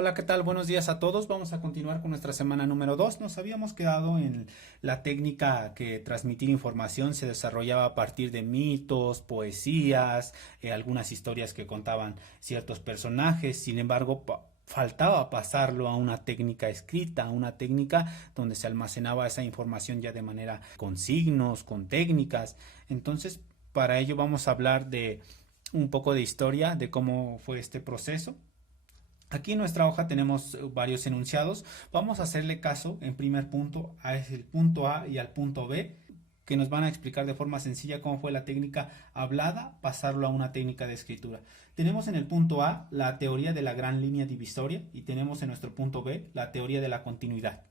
Hola, ¿qué tal? Buenos días a todos. Vamos a continuar con nuestra semana número 2. Nos habíamos quedado en la técnica que transmitir información se desarrollaba a partir de mitos, poesías, algunas historias que contaban ciertos personajes. Sin embargo, faltaba pasarlo a una técnica escrita, a una técnica donde se almacenaba esa información ya de manera con signos, con técnicas. Entonces, para ello vamos a hablar de un poco de historia de cómo fue este proceso. Aquí en nuestra hoja tenemos varios enunciados. Vamos a hacerle caso en primer punto a el punto A y al punto B, que nos van a explicar de forma sencilla cómo fue la técnica hablada, pasarlo a una técnica de escritura. Tenemos en el punto A la teoría de la gran línea divisoria y tenemos en nuestro punto B la teoría de la continuidad.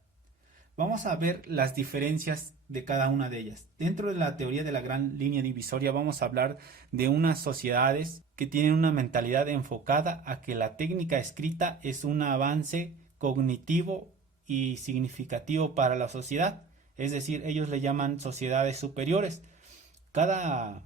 Vamos a ver las diferencias de cada una de ellas. Dentro de la teoría de la gran línea divisoria vamos a hablar de unas sociedades que tienen una mentalidad enfocada a que la técnica escrita es un avance cognitivo y significativo para la sociedad. Es decir, ellos le llaman sociedades superiores. Cada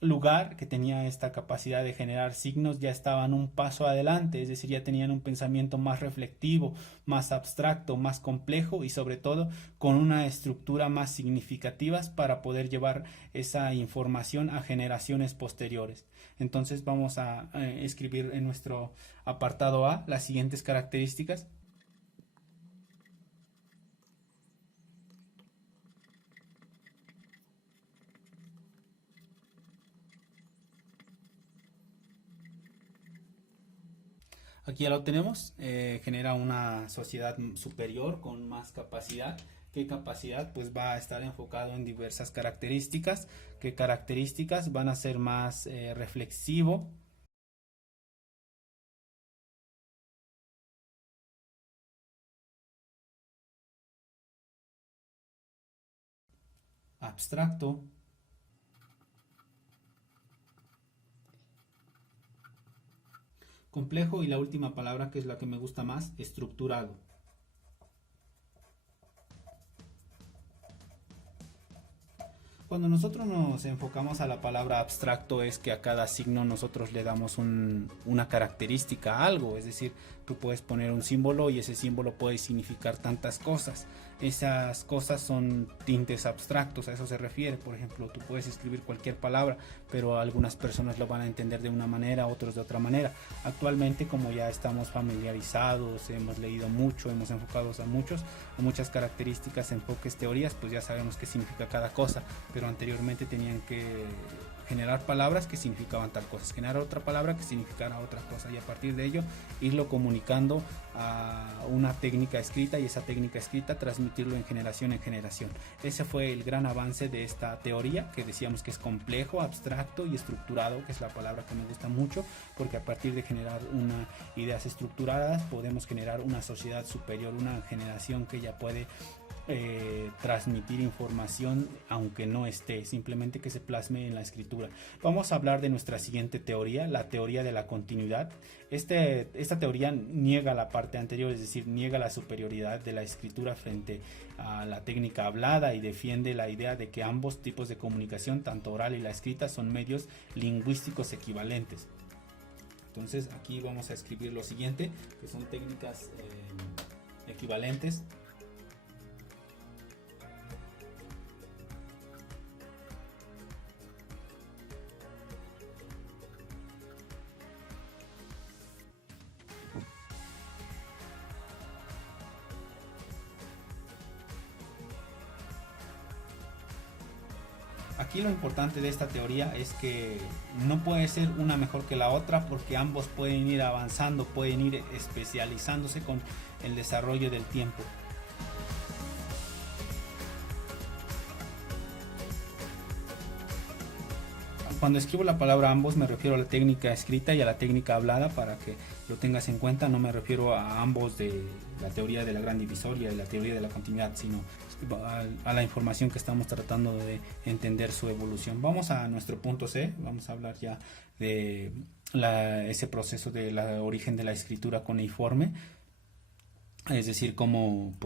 lugar que tenía esta capacidad de generar signos ya estaban un paso adelante, es decir, ya tenían un pensamiento más reflectivo, más abstracto, más complejo y sobre todo con una estructura más significativa para poder llevar esa información a generaciones posteriores. Entonces vamos a escribir en nuestro apartado A las siguientes características. Aquí ya lo tenemos, genera una sociedad superior con más capacidad. ¿Qué capacidad? Pues va a estar enfocado en diversas características. ¿Qué características? Van a ser más reflexivo, abstracto, complejo y la última palabra que es la que me gusta más, estructurado. Cuando nosotros nos enfocamos a la palabra abstracto es que a cada signo nosotros le damos una característica a algo, es decir, tú puedes poner un símbolo y ese símbolo puede significar tantas cosas. Esas cosas son tintes abstractos, a eso se refiere. Por ejemplo, tú puedes escribir cualquier palabra, pero algunas personas lo van a entender de una manera, otros de otra manera. Actualmente, como ya estamos familiarizados, hemos leído mucho, hemos enfocado a muchas características, enfoques, teorías, pues ya sabemos qué significa cada cosa, pero anteriormente tenían que generar palabras que significaban tal cosa, generar otra palabra que significara otra cosa y a partir de ello irlo comunicando a una técnica escrita y esa técnica escrita transmitirlo en generación. Ese fue el gran avance de esta teoría que decíamos que es complejo, abstracto y estructurado, que es la palabra que me gusta mucho porque a partir de generar ideas estructuradas podemos generar una sociedad superior, una generación que ya puede transmitir información aunque no esté, simplemente que se plasme en la escritura. Vamos a hablar de nuestra siguiente teoría, la teoría de la continuidad. Esta teoría niega la parte anterior, es decir, niega la superioridad de la escritura frente a la técnica hablada y defiende la idea de que ambos tipos de comunicación, tanto oral y la escrita, son medios lingüísticos equivalentes. Entonces aquí vamos a escribir lo siguiente, que son técnicas equivalentes. Aquí lo importante de esta teoría es que no puede ser una mejor que la otra porque ambos pueden ir avanzando, pueden ir especializándose con el desarrollo del tiempo. Cuando escribo la palabra ambos me refiero a la técnica escrita y a la técnica hablada para que lo tengas en cuenta. No me refiero a ambos de la teoría de la gran divisoria y la teoría de la continuidad, sino a la información que estamos tratando de entender su evolución. Vamos a nuestro punto C, vamos a hablar ya de ese proceso del origen de la escritura cuneiforme. Es decir, cómo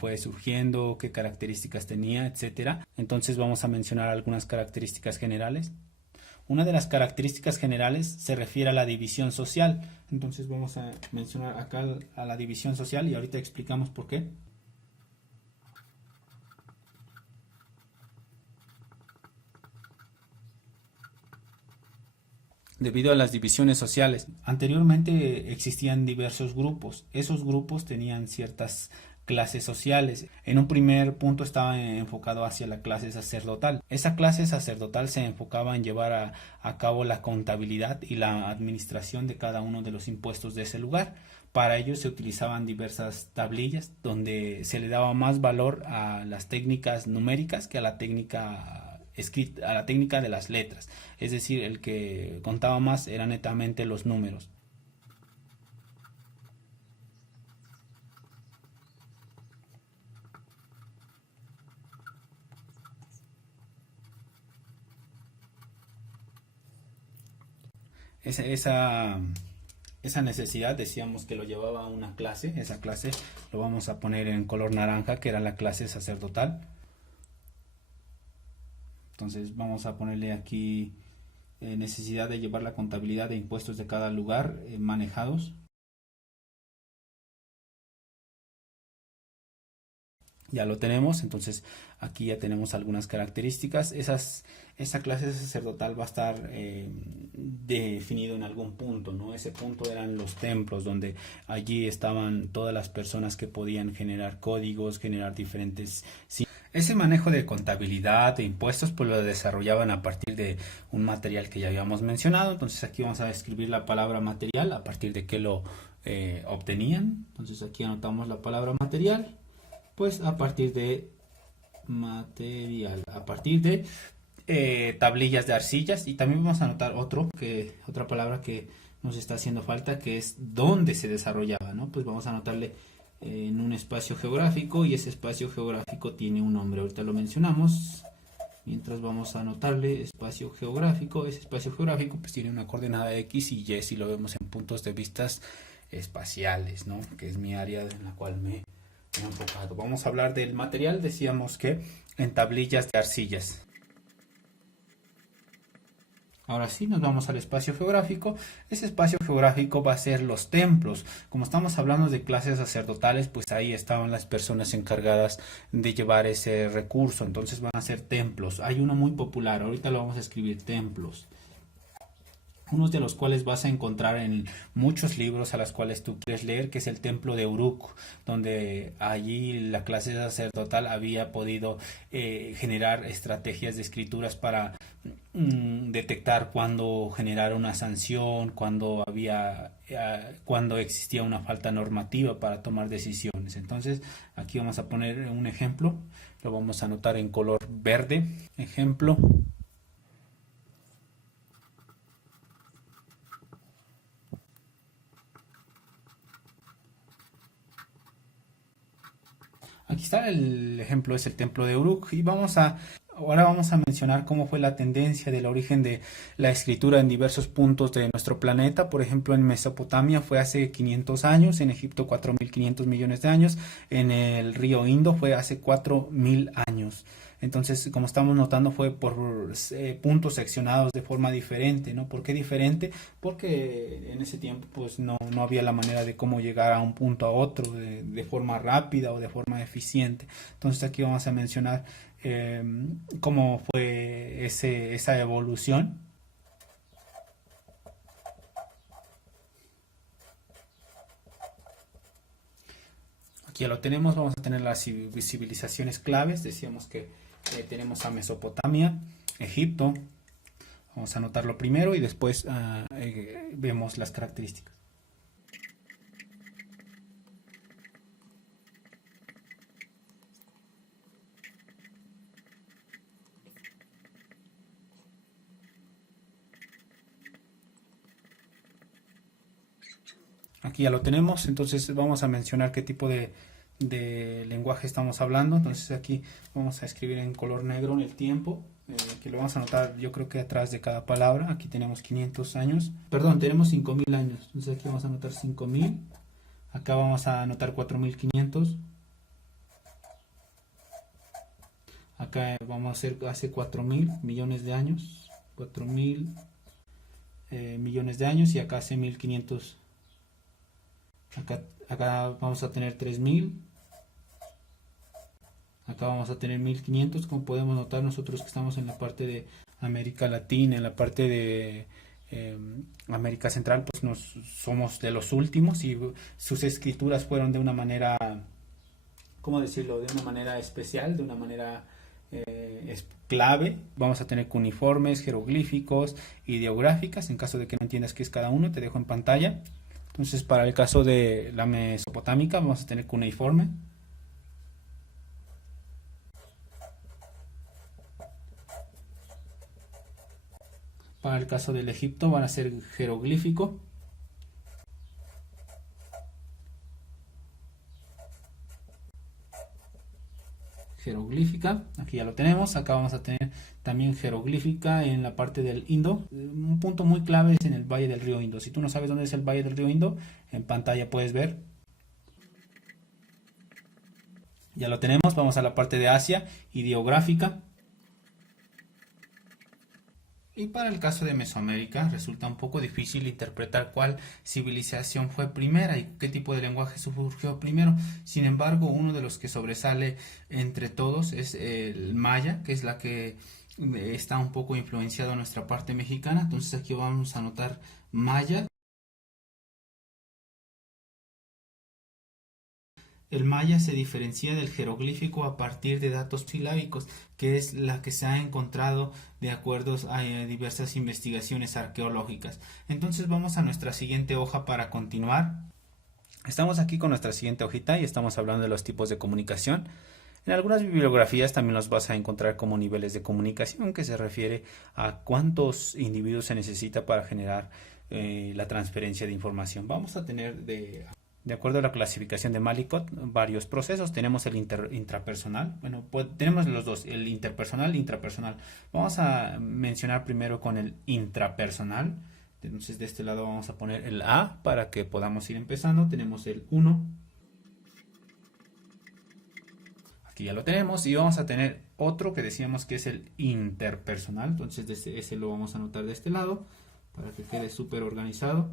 fue surgiendo, qué características tenía, etcétera. Entonces vamos a mencionar algunas características generales. Una de las características generales se refiere a la división social. Entonces vamos a mencionar acá a la división social y ahorita explicamos por qué. Debido a las divisiones sociales. Anteriormente existían diversos grupos. Esos grupos tenían ciertas clases sociales. En un primer punto estaba enfocado hacia la clase sacerdotal. Esa clase sacerdotal se enfocaba en llevar a cabo la contabilidad y la administración de cada uno de los impuestos de ese lugar. Para ello se utilizaban diversas tablillas donde se le daba más valor a las técnicas numéricas que a la técnica escrita, a la técnica de las letras. Es decir, el que contaba más eran netamente los números. Esa, esa, esa necesidad decíamos que lo llevaba a una clase. Esa clase lo vamos a poner en color naranja, que era la clase sacerdotal. Entonces vamos a ponerle aquí necesidad de llevar la contabilidad de impuestos de cada lugar manejados. Ya lo tenemos, entonces aquí ya tenemos algunas características. Esa clase sacerdotal va a estar definido en algún punto, ¿no? Ese punto eran los templos, donde allí estaban todas las personas que podían generar códigos, generar diferentes... Ese manejo de contabilidad, de impuestos, pues lo desarrollaban a partir de un material que ya habíamos mencionado. Entonces aquí vamos a escribir la palabra material, a partir de que lo obtenían. Entonces aquí anotamos la palabra material. Pues a partir de material, a partir de tablillas de arcillas, y también vamos a anotar otra palabra que nos está haciendo falta, que es dónde se desarrollaba, ¿no? Pues vamos a anotarle en un espacio geográfico, y ese espacio geográfico tiene un nombre, ahorita lo mencionamos. Mientras vamos a anotarle espacio geográfico, ese espacio geográfico pues tiene una coordenada X y Y si lo vemos en puntos de vistas espaciales, ¿no? Que es mi área en la cual me enfocado. Vamos a hablar del material, decíamos que en tablillas de arcillas. Ahora sí, nos vamos al espacio geográfico. Ese espacio geográfico va a ser los templos. Como estamos hablando de clases sacerdotales, pues ahí estaban las personas encargadas de llevar ese recurso. Entonces van a ser templos. Hay uno muy popular, ahorita lo vamos a escribir, templos. Unos de los cuales vas a encontrar en muchos libros a los cuales tú quieres leer, que es el templo de Uruk, donde allí la clase sacerdotal había podido generar estrategias de escrituras para detectar cuándo generar una sanción, cuando existía una falta normativa para tomar decisiones. Entonces aquí vamos a poner un ejemplo, lo vamos a anotar en color verde, ejemplo. Aquí está el ejemplo, es el templo de Uruk, y ahora vamos a mencionar cómo fue la tendencia del origen de la escritura en diversos puntos de nuestro planeta. Por ejemplo, en Mesopotamia fue hace 500 años, en Egipto 4.500 millones de años, en el río Indo fue hace 4.000 años. Entonces, como estamos notando, fue por puntos seccionados de forma diferente, ¿no? ¿Por qué diferente? Porque en ese tiempo pues no había la manera de cómo llegar a un punto a otro de forma rápida o de forma eficiente. Entonces aquí vamos a mencionar cómo fue esa evolución. Aquí ya lo tenemos, vamos a tener las civilizaciones claves. Decíamos que tenemos a Mesopotamia, Egipto. Vamos a anotarlo primero y después vemos las características. Aquí ya lo tenemos, entonces vamos a mencionar qué tipo de lenguaje estamos hablando. Entonces aquí vamos a escribir en color negro en el tiempo, que lo vamos a anotar yo creo que atrás de cada palabra. Aquí tenemos 500 años, perdón, tenemos 5000 años, entonces aquí vamos a anotar 5000, acá vamos a anotar 4500, acá vamos a hacer hace 4000 millones de años, 4.000 millones de años, y acá hace 1.500. Acá vamos a tener 3.000. Acá vamos a tener 1.500. Como podemos notar, nosotros que estamos en la parte de América Latina, en la parte de América Central, pues somos de los últimos, y sus escrituras fueron de una manera, ¿cómo decirlo? De una manera especial, de una manera clave. Vamos a tener cuneiformes, jeroglíficos, ideográficas. En caso de que no entiendas qué es cada uno, te dejo en pantalla. Entonces, para el caso de la mesopotámica, vamos a tener cuneiforme. Para el caso del Egipto van a ser jeroglífico. Jeroglífica, aquí ya lo tenemos. Acá vamos a tener también jeroglífica en la parte del Indo. Un punto muy clave es en el Valle del Río Indo. Si tú no sabes dónde es el Valle del Río Indo, en pantalla puedes ver. Ya lo tenemos. Vamos a la parte de Asia, ideográfica. Y para el caso de Mesoamérica resulta un poco difícil interpretar cuál civilización fue primera y qué tipo de lenguaje surgió primero. Sin embargo, uno de los que sobresale entre todos es el maya, que es la que está un poco influenciado en nuestra parte mexicana. Entonces aquí vamos a anotar maya. El maya se diferencia del jeroglífico a partir de datos silábicos, que es la que se ha encontrado de acuerdo a diversas investigaciones arqueológicas. Entonces vamos a nuestra siguiente hoja para continuar. Estamos aquí con nuestra siguiente hojita y estamos hablando de los tipos de comunicación. En algunas bibliografías también los vas a encontrar como niveles de comunicación, que se refiere a cuántos individuos se necesita para generar la transferencia de información. Vamos a tener de acuerdo a la clasificación de Malikot, varios procesos. Tenemos el intrapersonal. Bueno, tenemos los dos, el interpersonal e intrapersonal. Vamos a mencionar primero con el intrapersonal. Entonces de este lado vamos a poner el A para que podamos ir empezando. Tenemos el 1. Aquí ya lo tenemos. Y vamos a tener otro que decíamos que es el interpersonal. Entonces ese lo vamos a anotar de este lado para que quede súper organizado.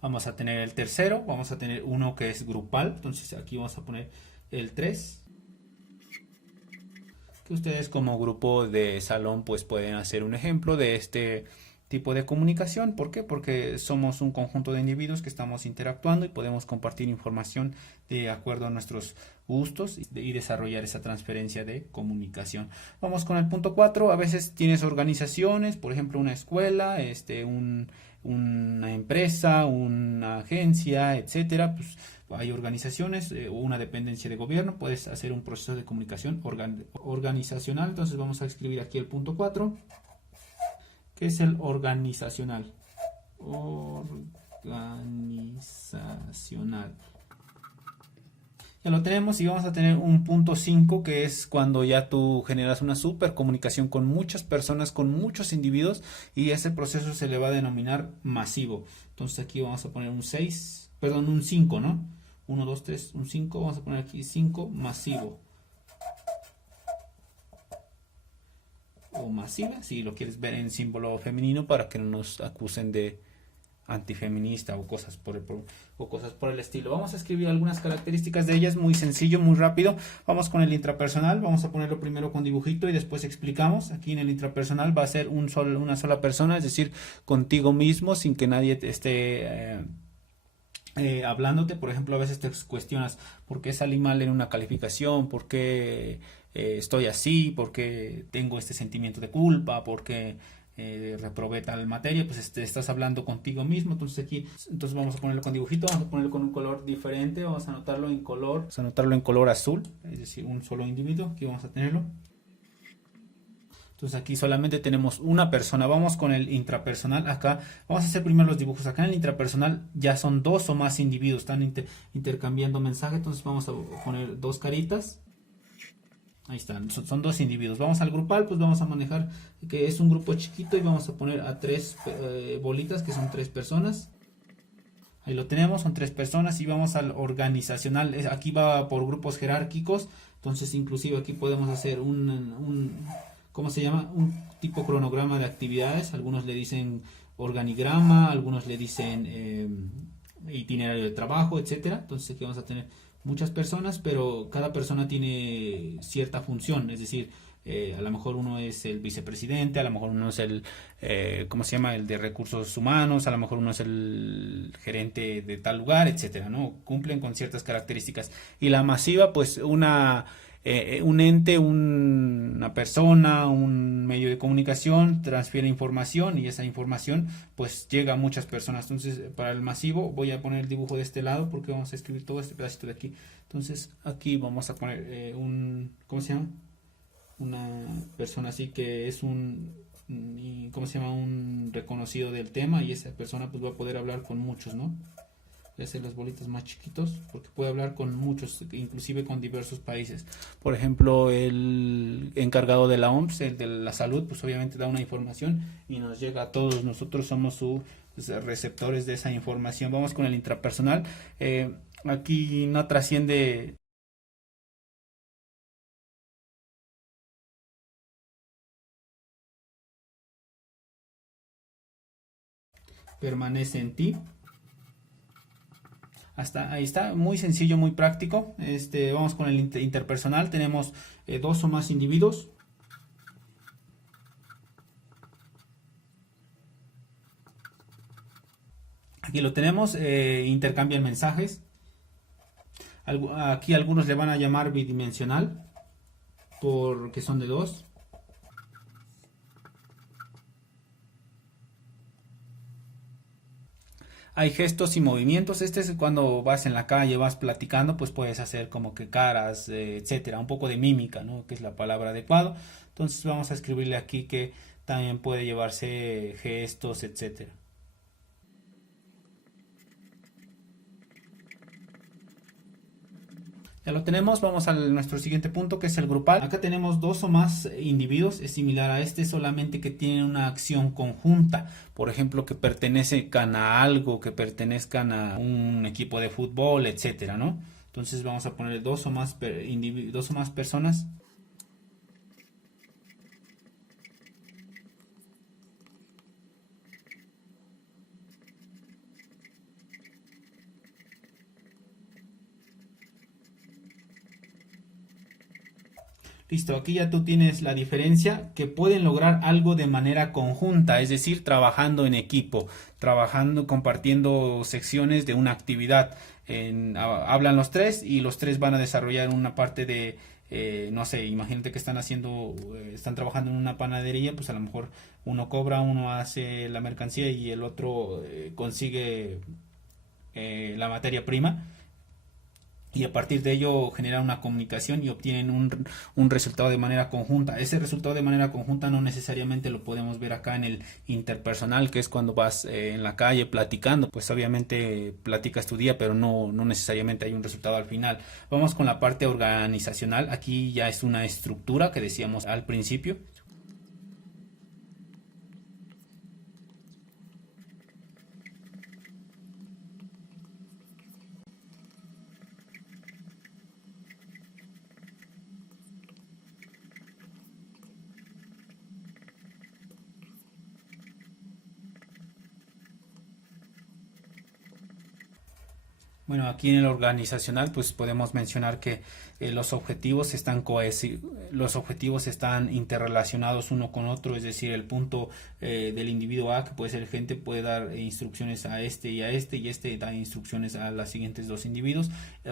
Vamos a tener el tercero, vamos a tener uno que es grupal, entonces aquí vamos a poner el 3. Que ustedes como grupo de salón pues pueden hacer un ejemplo de este tipo de comunicación. ¿Por qué? Porque somos un conjunto de individuos que estamos interactuando y podemos compartir información de acuerdo a nuestros gustos y desarrollar esa transferencia de comunicación. Vamos con el punto 4. A veces tienes organizaciones, por ejemplo una escuela, una empresa, una agencia, etcétera. Pues hay organizaciones o una dependencia de gobierno. Puedes hacer un proceso de comunicación organizacional. Entonces vamos a escribir aquí el punto 4, que es el organizacional. Organizacional. Ya lo tenemos, y vamos a tener un punto 5, que es cuando ya tú generas una super comunicación con muchas personas, con muchos individuos, y ese proceso se le va a denominar masivo. Entonces aquí vamos a poner un 6, perdón, un 5, ¿no? 1, 2, 3, un 5, vamos a poner aquí 5, masivo. O masiva, si lo quieres ver en símbolo femenino para que no nos acusen de antifeminista o cosas por el estilo. Vamos a escribir algunas características de ellas, muy sencillo, muy rápido. Vamos con el intrapersonal, vamos a ponerlo primero con dibujito y después explicamos. Aquí en el intrapersonal va a ser una sola persona, es decir, contigo mismo, sin que nadie te esté hablándote. Por ejemplo, a veces te cuestionas por qué salí mal en una calificación, por qué estoy así, por qué tengo este sentimiento de culpa, por qué reprobé tal materia. Pues estás hablando contigo mismo. Entonces vamos a ponerlo con dibujito, vamos a ponerlo con un color diferente, vamos a anotarlo en color azul, es decir, un solo individuo. Aquí vamos a tenerlo. Entonces aquí solamente tenemos una persona. Vamos con el intrapersonal. Acá vamos a hacer primero los dibujos. Acá en el intrapersonal ya son dos o más individuos, están intercambiando mensaje. Entonces vamos a poner dos caritas. Ahí están, son dos individuos. Vamos al grupal, pues vamos a manejar que es un grupo chiquito y vamos a poner a tres bolitas, que son tres personas. Ahí lo tenemos, son tres personas. Y vamos al organizacional. Aquí va por grupos jerárquicos. Entonces, inclusive aquí podemos hacer ¿cómo se llama? Un tipo cronograma de actividades. Algunos le dicen organigrama, algunos le dicen itinerario de trabajo, etcétera. Entonces aquí vamos a tener muchas personas, pero cada persona tiene cierta función, es decir, a lo mejor uno es el vicepresidente, a lo mejor uno es ¿cómo se llama? El de recursos humanos, a lo mejor uno es el gerente de tal lugar, etcétera, ¿no? Cumplen con ciertas características. Y la masiva, pues un ente, una persona, un medio de comunicación transfiere información y esa información pues llega a muchas personas. Entonces, para el masivo voy a poner el dibujo de este lado porque vamos a escribir todo este pedacito de aquí. Entonces, aquí vamos a poner ¿cómo se llama? Una persona así que es ¿cómo se llama? Un reconocido del tema y esa persona pues va a poder hablar con muchos, ¿no? Voy a hacer las bolitas más chiquitos porque puede hablar con muchos, inclusive con diversos países. Por ejemplo, el encargado de la OMS, el de la salud, pues obviamente da una información y nos llega a todos. Nosotros somos sus receptores de esa información. Vamos con el intrapersonal. Aquí no trasciende. Permanece en ti. Hasta ahí está, muy sencillo, muy práctico. Vamos con el interpersonal. Tenemos dos o más individuos. Aquí lo tenemos, intercambian mensajes. Aquí algunos le van a llamar bidimensional porque son de dos. Hay gestos y movimientos. Este es cuando vas en la calle, vas platicando, pues puedes hacer como que caras, etcétera, un poco de mímica, ¿no? Que es la palabra adecuada. Entonces vamos a escribirle aquí que también puede llevarse gestos, etcétera. Ya lo tenemos, vamos a nuestro siguiente punto que es el grupal. Acá tenemos dos o más individuos, es similar a este, solamente que tienen una acción conjunta. Por ejemplo, que pertenezcan a algo, que pertenezcan a un equipo de fútbol, etcétera, ¿no? Entonces vamos a poner dos o más personas. Listo, aquí ya tú tienes la diferencia que pueden lograr algo de manera conjunta, es decir, trabajando en equipo, trabajando, compartiendo secciones de una actividad. Hablan los tres y los tres van a desarrollar una parte de, no sé, imagínate que están trabajando en una panadería, pues a lo mejor uno cobra, uno hace la mercancía y el otro consigue la materia prima y a partir de ello generan una comunicación y obtienen un resultado de manera conjunta. Ese resultado de manera conjunta no necesariamente lo podemos ver acá en el interpersonal, que es cuando vas en la calle platicando, pues obviamente platicas tu día, pero no necesariamente hay un resultado al final. Vamos con la parte organizacional. Aquí ya es una estructura que decíamos al principio. Bueno, aquí en el organizacional, pues podemos mencionar que los objetivos están interrelacionados uno con otro, es decir, el punto del individuo A, que puede ser el gente, puede dar instrucciones a este y este da instrucciones a los siguientes dos individuos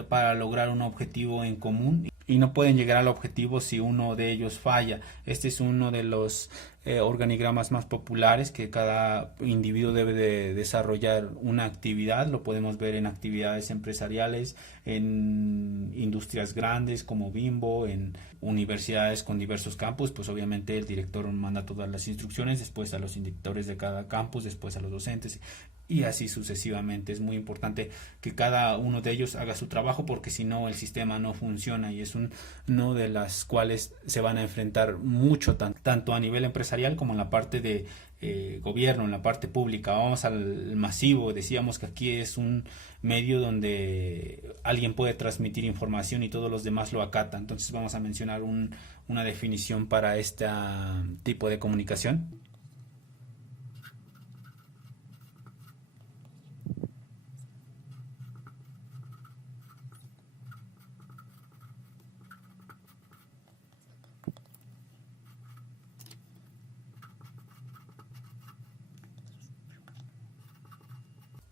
para lograr un objetivo en común y no pueden llegar al objetivo si uno de ellos falla. Este es uno de los organigramas más populares que cada individuo debe de desarrollar una actividad. Lo podemos ver en actividades empresariales, en industrias grandes como Bimbo, en universidades con diversos campus. Pues obviamente el director manda todas las instrucciones, después a los directores de cada campus, después a los docentes y así sucesivamente. Es muy importante que cada uno de ellos haga su trabajo porque si no el sistema no funciona y es uno de las cuales se van a enfrentar mucho tanto a nivel empresarial como en la parte de gobierno, en la parte pública, vamos al masivo, decíamos que aquí es un medio donde alguien puede transmitir información y todos los demás lo acatan. Entonces vamos a mencionar una definición para este tipo de comunicación.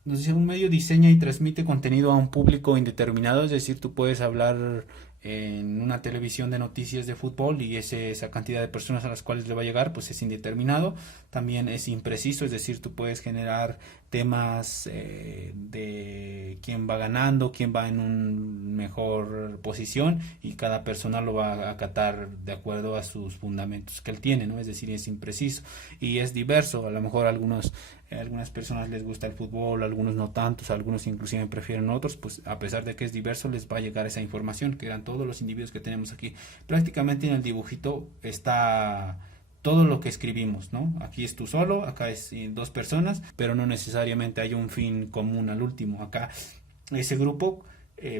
Nos dice, un medio diseña y transmite contenido a un público indeterminado, es decir, tú puedes hablar en una televisión de noticias de fútbol y esa cantidad de personas a las cuales le va a llegar pues es indeterminado. También es impreciso, es decir, tú puedes generar temas de quién va ganando, quién va en una mejor posición, y cada persona lo va a acatar de acuerdo a sus fundamentos que él tiene, ¿no? Es decir, es impreciso y es diverso. A lo mejor algunas personas les gusta el fútbol, algunos no tantos, algunos inclusive prefieren otros, pues a pesar de que es diverso les va a llegar esa información, que eran todos los individuos que tenemos aquí. Prácticamente en el dibujito está todo lo que escribimos, ¿no? Aquí es tú solo, acá es dos personas, pero no necesariamente hay un fin común al último. Acá ese grupo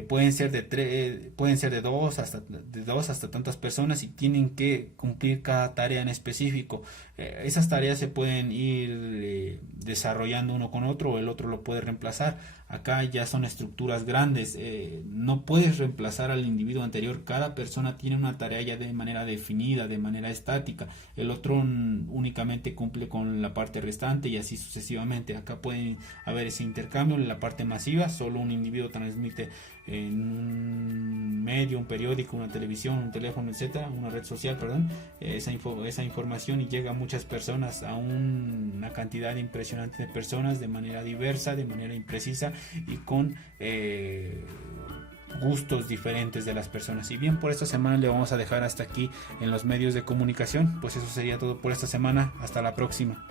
pueden ser de pueden ser de dos hasta tantas personas, y tienen que cumplir cada tarea en específico. Esas tareas se pueden ir desarrollando uno con otro, o el otro lo puede reemplazar. Acá ya son estructuras grandes, no puedes reemplazar al individuo anterior. Cada persona tiene una tarea ya de manera definida, de manera estática. El otro únicamente cumple con la parte restante, y así sucesivamente. Acá puede haber ese intercambio. En la parte masiva solo un individuo transmite en un medio, un periódico, una televisión, un teléfono, etcétera, una red social, perdón, esa información, y llega a muchas personas, a una cantidad impresionante de personas, de manera diversa, de manera imprecisa y con gustos diferentes de las personas. Y bien, por esta semana le vamos a dejar hasta aquí en los medios de comunicación. Pues eso sería todo por esta semana. Hasta la próxima.